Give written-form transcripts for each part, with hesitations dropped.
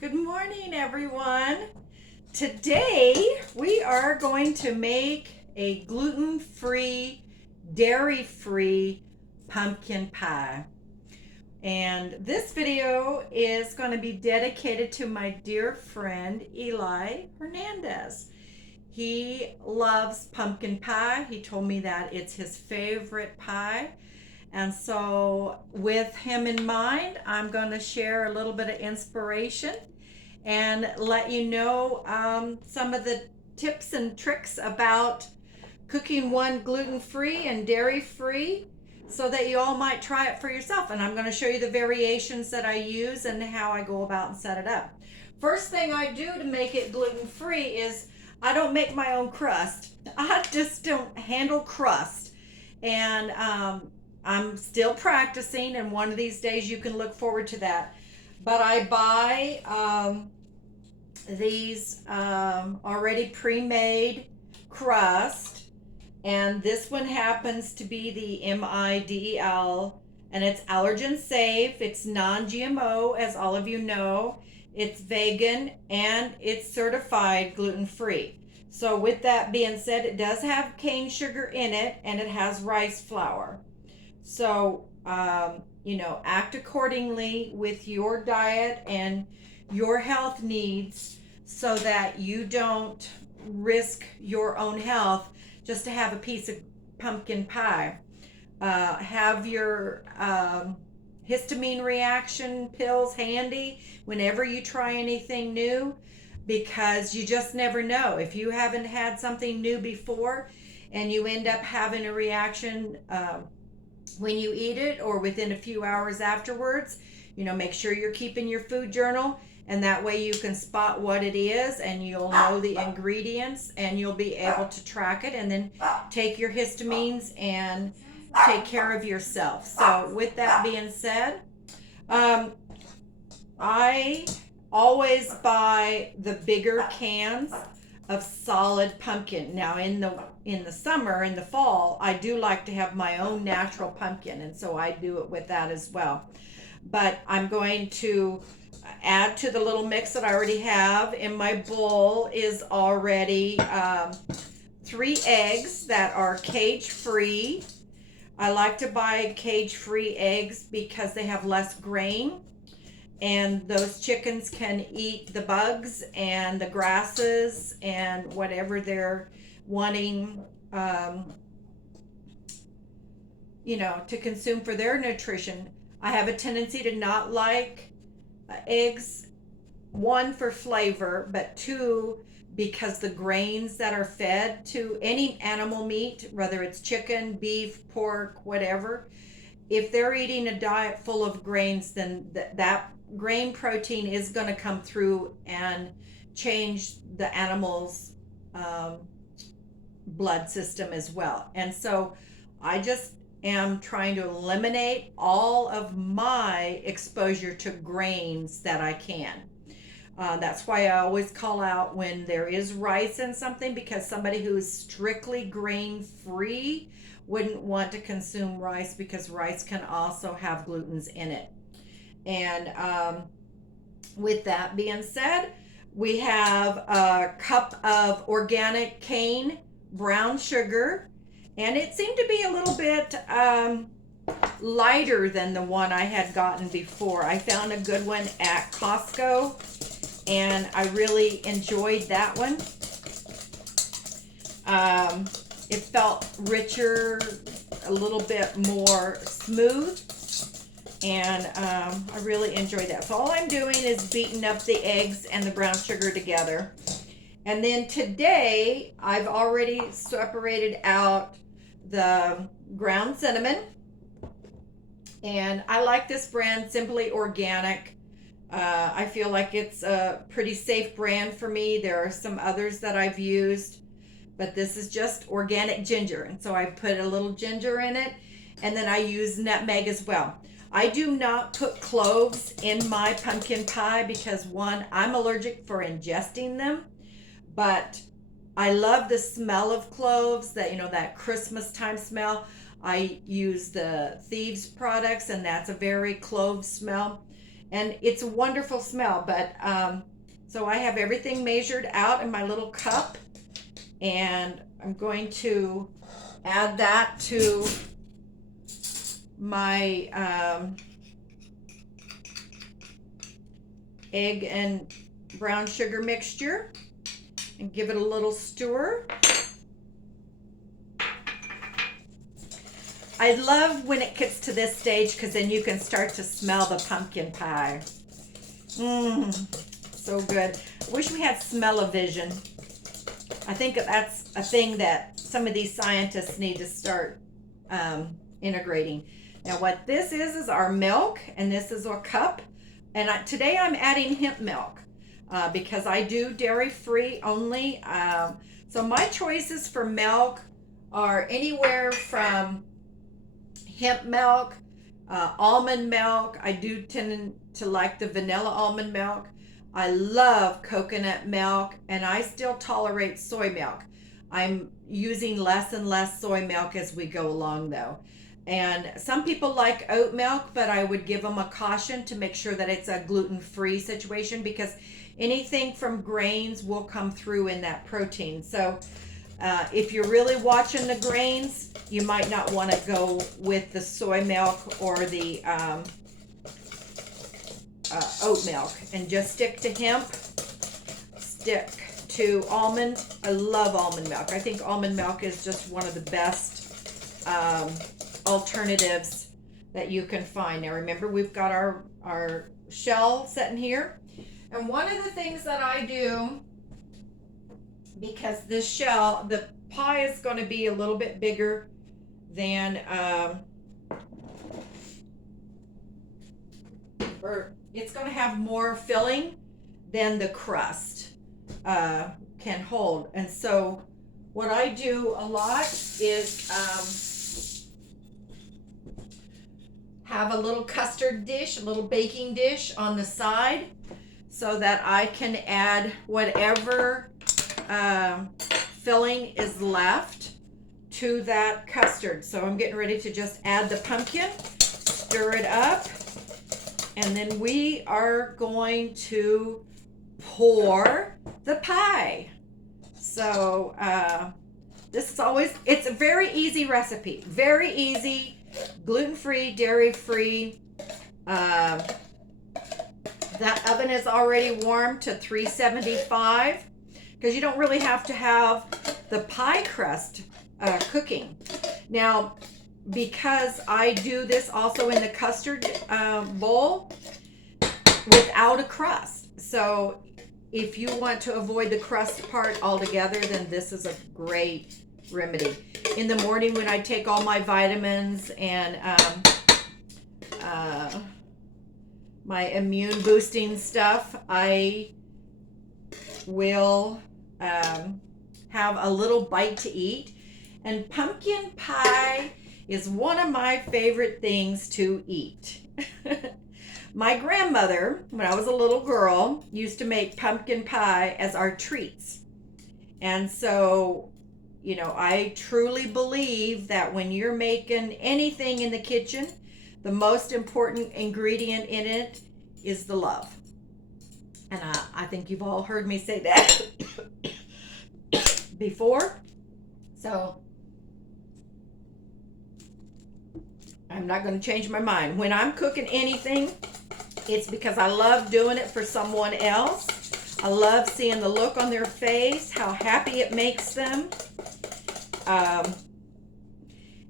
Good morning, everyone. Today we are going to make a gluten-free, dairy-free pumpkin pie. And this video is going to be dedicated to my dear friend Eli Hernandez. He loves pumpkin pie. He told me that it's his favorite pie. And so, with him in mind, I'm going to share a little bit of inspiration and let you know some of the tips and tricks about cooking one gluten-free and dairy-free so that you all might try it for yourself. And I'm going to show you the variations that I use and how I go about and set it up. First thing I do to make it gluten-free is I don't make my own crust. I just don't handle crust. And I'm still practicing, and one of these days you can look forward to that. But I buy these already pre-made crust, and this one happens to be the MIDEL, and it's allergen safe, it's non-GMO, as all of you know, it's vegan, and it's certified gluten-free. So with that being said, it does have cane sugar in it, and it has rice flour. So act accordingly with your diet and your health needs so that you don't risk your own health just to have a piece of pumpkin pie. Have your histamine reaction pills handy whenever you try anything new, because you just never know. If you haven't had something new before and you end up having a reaction when you eat it or within a few hours afterwards, make sure you're keeping your food journal, and that way you can spot what it is and you'll know the ingredients and you'll be able to track it and then take your histamines and take care of yourself. So with that being said, I always buy the bigger cans of solid pumpkin. Now in the summer, in the fall, I do like to have my own natural pumpkin, and so I do it with that as well. But I'm going to add to the little mix that I already have. In my bowl is already 3 eggs that are cage free. I like to buy cage free eggs because they have less grain, and those chickens can eat the bugs and the grasses and whatever they're wanting to consume for their nutrition. I have a tendency to not like eggs, one, for flavor, but two, because the grains that are fed to any animal meat, whether it's chicken, beef, pork, whatever, if they're eating a diet full of grains, then that grain protein is going to come through and change the animal's blood system as well. And so I just am trying to eliminate all of my exposure to grains that I can. That's why I always call out when there is rice in something, because somebody who is strictly grain free wouldn't want to consume rice, because rice can also have glutens in it. And with that being said, we have a cup of organic cane brown sugar, and it seemed to be a little bit lighter than the one I had gotten before. I found a good one at Costco, and I really enjoyed that one. It felt richer, a little bit more smooth, and I really enjoyed that. So all I'm doing is beating up the eggs and the brown sugar together. And then today I've already separated out the ground cinnamon, and I like this brand, Simply Organic. I feel like it's a pretty safe brand for me. There are some others that I've used, but this is just organic ginger, and so I put a little ginger in it, and then I use nutmeg as well. I do not put cloves in my pumpkin pie because, one, I'm allergic for ingesting them, but I love the smell of cloves, that Christmas time smell. I use the Thieves products, and that's a very clove smell. and it's a wonderful smell. But so I have everything measured out in my little cup, and I'm going to add that to my egg and brown sugar mixture and give it a little stir. I love when it gets to this stage because then you can start to smell the pumpkin pie. So good. I wish we had smell-o-vision. I think that's a thing that some of these scientists need to start integrating. Now what this is our milk, and this is our cup. And today I'm adding hemp milk because I do dairy-free only. So my choices for milk are anywhere from hemp milk, almond milk. I do tend to like the vanilla almond milk. I love coconut milk, and I still tolerate soy milk. I'm using less and less soy milk as we go along though. And some people like oat milk, but I would give them a caution to make sure that it's a gluten-free situation because anything from grains will come through in that protein. So if you're really watching the grains, you might not want to go with the soy milk or the oat milk, and just stick to hemp, stick to almond. I love almond milk. I think almond milk is just one of the best alternatives that you can find. Now remember, we've got our shell sitting here, and one of the things that I do, because this shell, the pie is going to be a little bit bigger than or it's going to have more filling than the crust can hold. And so what I do a lot is have a little custard dish, a little baking dish on the side so that I can add whatever filling is left to that custard. So I'm getting ready to just add the pumpkin, stir it up, and then we are going to pour the pie. So this is always, it's a very easy recipe, very easy, gluten-free, dairy-free. That oven is already warm to 375 because you don't really have to have the pie crust cooking. Now, because I do this also in the custard bowl without a crust. So if you want to avoid the crust part altogether, then this is a great remedy. In the morning when I take all my vitamins and my immune boosting stuff, I will have a little bite to eat. And pumpkin pie is one of my favorite things to eat. My grandmother, when I was a little girl, used to make pumpkin pie as our treats. And so, you know, I truly believe that when you're making anything in the kitchen, the most important ingredient in it is the love. And I think you've all heard me say that before. So I'm not going to change my mind. When I'm cooking anything, it's because I love doing it for someone else. I love seeing the look on their face, how happy it makes them.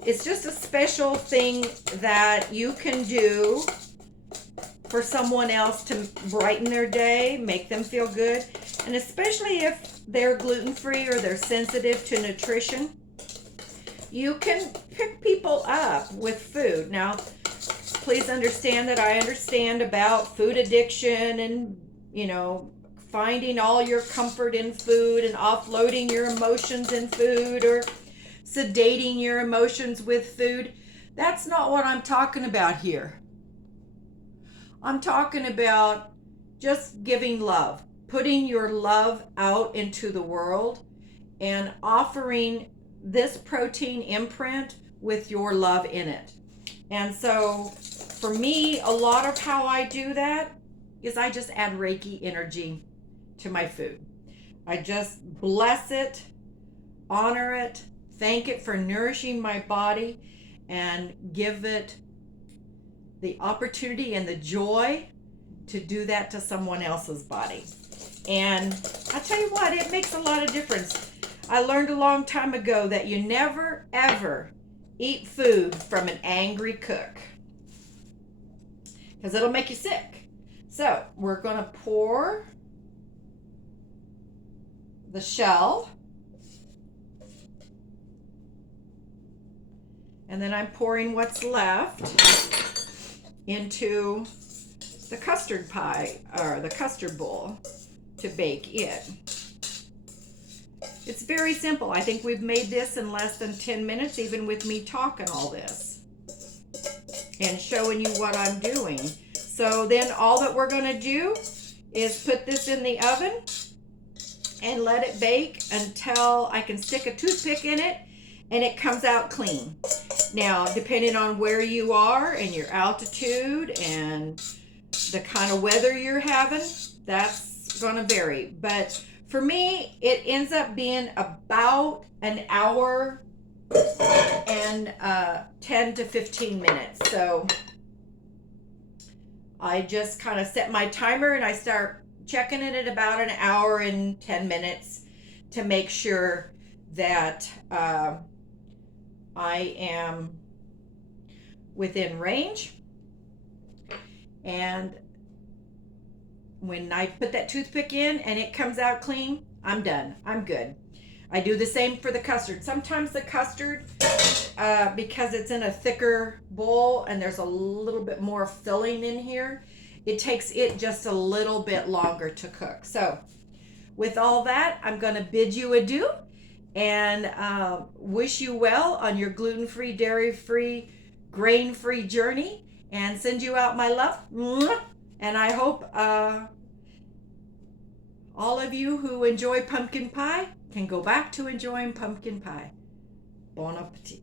It's just a special thing that you can do for someone else to brighten their day, make them feel good. And especially if they're gluten-free or they're sensitive to nutrition, you can pick people up with food. Now, please understand that I understand about food addiction and, you know, finding all your comfort in food and offloading your emotions in food or sedating your emotions with food. That's not what I'm talking about here. I'm talking about just giving love, putting your love out into the world and offering this protein imprint with your love in it. And so for me, a lot of how I do that is I just add Reiki energy to my food. I just bless it, honor it, thank it for nourishing my body, and give it the opportunity and the joy to do that to someone else's body. And I tell you what, it makes a lot of difference. I learned a long time ago that you never ever eat food from an angry cook, because it'll make you sick. So we're going to pour the shell, and then I'm pouring what's left into the custard pie, or the custard bowl, to bake in. It's very simple. I think we've made this in less than 10 minutes, even with me talking all this and showing you what I'm doing. So then all that we're going to do is put this in the oven and let it bake until I can stick a toothpick in it and it comes out clean. Now, depending on where you are and your altitude and the kind of weather you're having, that's going to vary. But for me, it ends up being about an hour and 10 to 15 minutes. So I just kind of set my timer and I start checking it at about an hour and 10 minutes to make sure that I am within range. And when I put that toothpick in and it comes out clean, I'm done. I'm good. I do the same for the custard. Sometimes the custard, because it's in a thicker bowl and there's a little bit more filling in here, it takes it just a little bit longer to cook. So with all that, I'm going to bid you adieu and wish you well on your gluten-free, dairy-free, grain-free journey, and send you out my love. And I hope all of you who enjoy pumpkin pie can go back to enjoying pumpkin pie. Bon appetit.